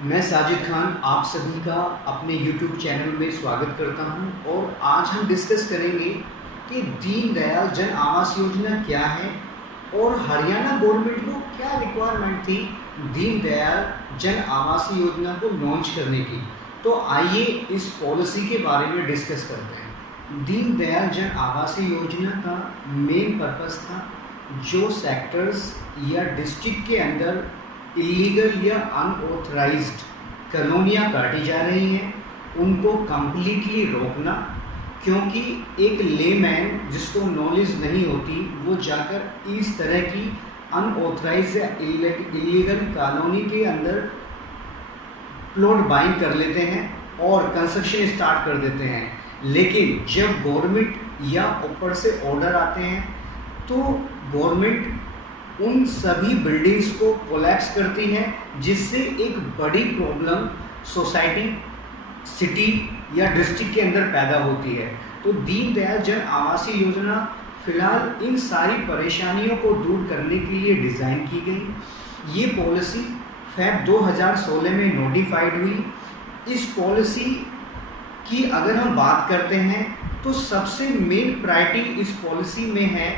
मैं साजिद खान आप सभी का अपने YouTube चैनल में स्वागत करता हूं और आज हम डिस्कस करेंगे कि दीनदयाल जन आवास योजना क्या है और हरियाणा गवर्नमेंट को क्या रिक्वायरमेंट थी दीनदयाल जन आवास योजना को लॉन्च करने की। तो आइए इस पॉलिसी के बारे में डिस्कस करते हैं। दीनदयाल जन आवास योजना का मेन पर्पस था जो सेक्टर्स या डिस्ट्रिक्ट के अंदर इलीगल या अनऑथराइज्ड कॉलोनियाँ काटी जा रही हैं उनको कम्प्लीटली रोकना, क्योंकि एक लेमैन जिसको नॉलेज नहीं होती वो जाकर इस तरह की अनऑथराइज या इलीगल कॉलोनी के अंदर प्लॉट बाइंग कर लेते हैं और कंस्ट्रक्शन स्टार्ट कर देते हैं। लेकिन जब गवर्नमेंट या ऊपर से ऑर्डर आते हैं तो गवर्नमेंट उन सभी बिल्डिंग्स को कोलैप्स करती है, जिससे एक बड़ी प्रॉब्लम सोसाइटी, सिटी या डिस्ट्रिक्ट के अंदर पैदा होती है। तो दीनदयाल जन आवास योजना फिलहाल इन सारी परेशानियों को दूर करने के लिए डिज़ाइन की गई। ये पॉलिसी फैब 2016 में नोटिफाइड हुई। इस पॉलिसी की अगर हम बात करते हैं तो सबसे मेन प्रायोरिटी इस पॉलिसी में है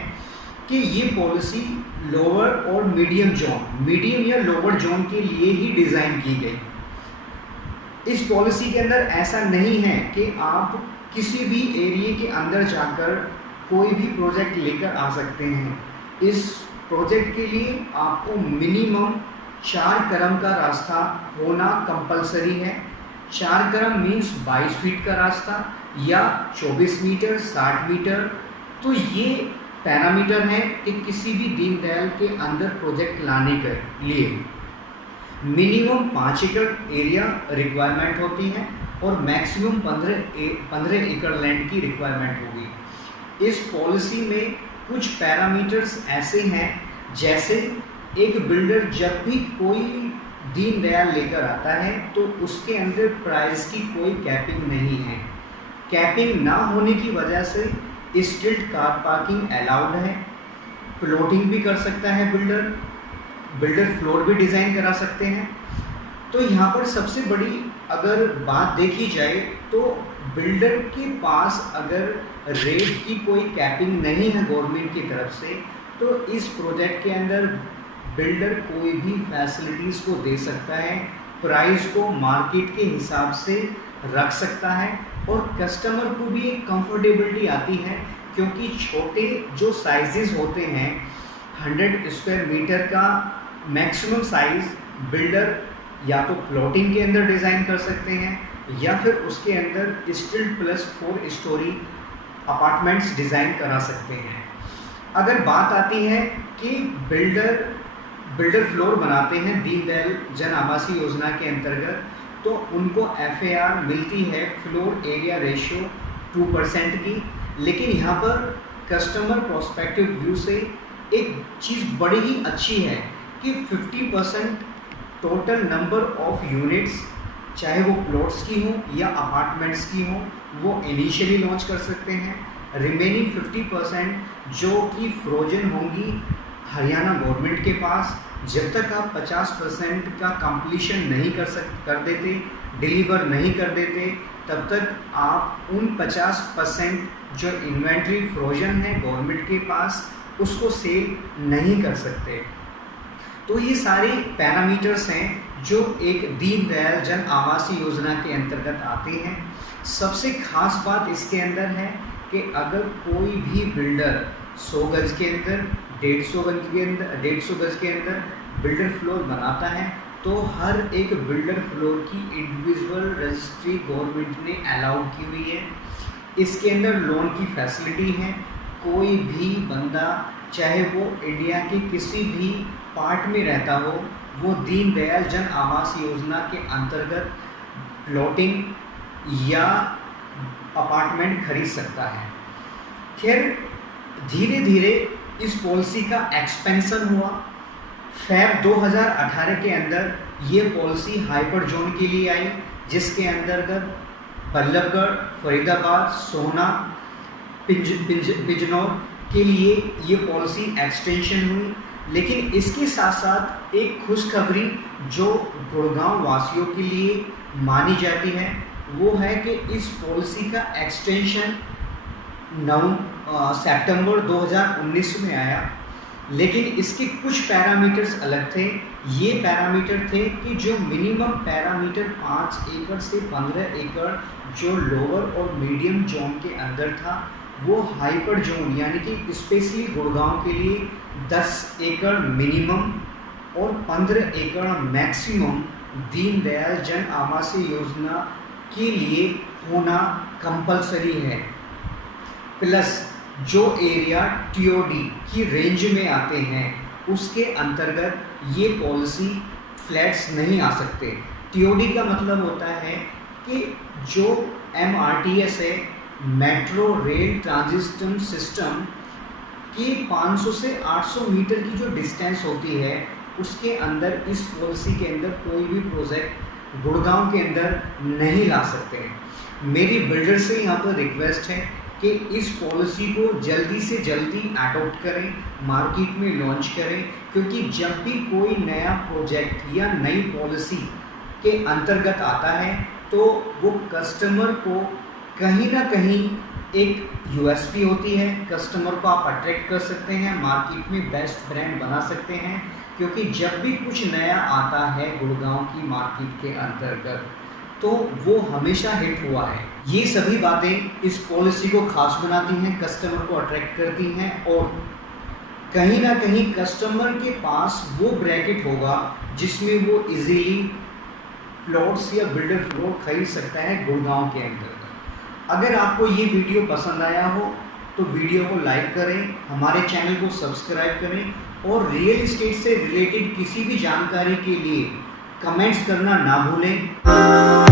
कि ये पॉलिसी लोअर और मीडियम या लोअर जोन के लिए ही डिज़ाइन की गई। इस पॉलिसी के अंदर ऐसा नहीं है कि आप किसी भी एरिया के अंदर जाकर कोई भी प्रोजेक्ट लेकर आ सकते हैं। इस प्रोजेक्ट के लिए आपको मिनिमम 4 कदम का रास्ता होना कंपलसरी है। 4 कदम मीन्स 22 फीट का रास्ता या 24 मीटर 60 मीटर। तो ये पैरामीटर है कि किसी भी दीनदयाल के अंदर प्रोजेक्ट लाने के लिए मिनिमम 5 एकड़ एरिया रिक्वायरमेंट होती है और मैक्सिमम 15 एकड़ लैंड की रिक्वायरमेंट होगी। इस पॉलिसी में कुछ पैरामीटर्स ऐसे हैं, जैसे एक बिल्डर जब भी कोई दीनदयाल लेकर आता है तो उसके अंदर प्राइस की कोई कैपिंग नहीं है। कैपिंग ना होने की वजह से स्ट्रीट कार पार्किंग अलाउड है। प्लॉटिंग भी कर सकता है बिल्डर फ्लोर भी डिज़ाइन करा सकते हैं। तो यहाँ पर सबसे बड़ी अगर बात देखी जाए तो बिल्डर के पास अगर रेट की कोई कैपिंग नहीं है गवर्नमेंट की तरफ से, तो इस प्रोजेक्ट के अंदर बिल्डर कोई भी फैसिलिटीज़ को दे सकता है, प्राइस को मार्केट के हिसाब से रख सकता है और कस्टमर को भी एक कंफर्टेबिलिटी आती है, क्योंकि छोटे जो साइजेस होते हैं 100 स्क्वायर मीटर का मैक्सिमम साइज़ बिल्डर या तो प्लॉटिंग के अंदर डिज़ाइन कर सकते हैं या फिर उसके अंदर steel plus 4 story apartments design करा सकते हैं। अगर बात आती है कि बिल्डर फ्लोर बनाते हैं दीनदयाल जन आवास योजना के अंतर्गत, तो उनको FAR मिलती है फ्लोर एरिया रेशियो 2% की। लेकिन यहाँ पर कस्टमर प्रोस्पेक्टिव व्यू से एक चीज़ बड़ी ही अच्छी है कि 50% टोटल नंबर ऑफ यूनिट्स, चाहे वो प्लॉट्स की हो या अपार्टमेंट्स की हो, वो इनिशियली लॉन्च कर सकते हैं। रिमेनिंग 50% जो कि फ्रोजन होंगी हरियाणा गवर्नमेंट के पास। जब तक आप 50% का कंप्लीशन नहीं कर देते, डिलीवर नहीं कर देते, तब तक आप उन 50% जो इन्वेंट्री फ्रोजन है गवर्नमेंट के पास उसको सेल नहीं कर सकते। तो ये सारे पैरामीटर्स हैं जो एक दीनदयाल जन आवास योजना के अंतर्गत आते हैं। सबसे खास बात इसके अंदर है कि अगर कोई भी बिल्डर 100 गज के अंदर 150 गज के अंदर बिल्डर फ्लोर बनाता है तो हर एक बिल्डर फ्लोर की इंडिविजुअल रजिस्ट्री गवर्नमेंट ने अलाउड की हुई है। इसके अंदर लोन की फैसिलिटी है। कोई भी बंदा, चाहे वो इंडिया के किसी भी पार्ट में रहता हो, वो दीनदयाल जन आवास योजना के अंतर्गत प्लॉटिंग या अपार्टमेंट खरीद सकता है। खैर धीरे धीरे इस पॉलिसी का एक्सपेंशन हुआ। फैब 2018 के अंदर ये पॉलिसी हाइपर जोन के लिए आई, जिसके अंतर्गत बल्लभगढ़, फरीदाबाद, सोहना, बिजनौर के लिए ये पॉलिसी एक्सटेंशन हुई। लेकिन इसके साथ साथ एक खुशखबरी जो गुड़गांव वासियों के लिए मानी जाती है वो है कि इस पॉलिसी का एक्सटेंशन सितंबर 2019 में आया, लेकिन इसके कुछ पैरामीटर्स अलग थे। ये पैरामीटर थे कि जो मिनिमम पैरामीटर 5 एकड़ से 15 एकड़ जो लोअर और मीडियम जोन के अंदर था, वो हाइपर जोन यानी कि स्पेशली गुड़गांव के लिए 10 एकड़ मिनिमम और 15 एकड़ मैक्सिमम दीनदयाल जन आवासीय योजना के लिए होना कंपलसरी है। प्लस जो एरिया टीओडी की रेंज में आते हैं उसके अंतर्गत ये पॉलिसी फ्लैट्स नहीं आ सकते। टीओडी का मतलब होता है कि जो एमआरटीएस है, मेट्रो रेल ट्रांजिट सिस्टम की 500 से 800 मीटर की जो डिस्टेंस होती है उसके अंदर इस पॉलिसी के अंदर कोई भी प्रोजेक्ट गुड़गांव के अंदर नहीं ला सकते हैं। मेरी बिल्डर से यहाँ पर रिक्वेस्ट है कि इस पॉलिसी को जल्दी से जल्दी अडॉप्ट करें, मार्केट में लॉन्च करें, क्योंकि जब भी कोई नया प्रोजेक्ट या नई पॉलिसी के अंतर्गत आता है तो वो कस्टमर को कहीं ना कहीं एक यूएसपी होती है। कस्टमर को आप अट्रैक्ट कर सकते हैं, मार्केट में बेस्ट ब्रांड बना सकते हैं, क्योंकि जब भी कुछ नया आता है गुड़गांव की मार्केट के अंतर्गत तो वो हमेशा हिट हुआ है। ये सभी बातें इस पॉलिसी को खास बनाती हैं, कस्टमर को अट्रैक्ट करती हैं और कहीं ना कहीं कस्टमर के पास वो ब्रैकेट होगा जिसमें वो इजीली प्लॉट्स या बिल्डर प्लॉट खरीद सकता है गुड़गांव के अंदर। अगर आपको ये वीडियो पसंद आया हो तो वीडियो को लाइक करें, हमारे चैनल को सब्सक्राइब करें और रियल एस्टेट से रिलेटेड किसी भी जानकारी के लिए कमेंट्स करना ना भूलें।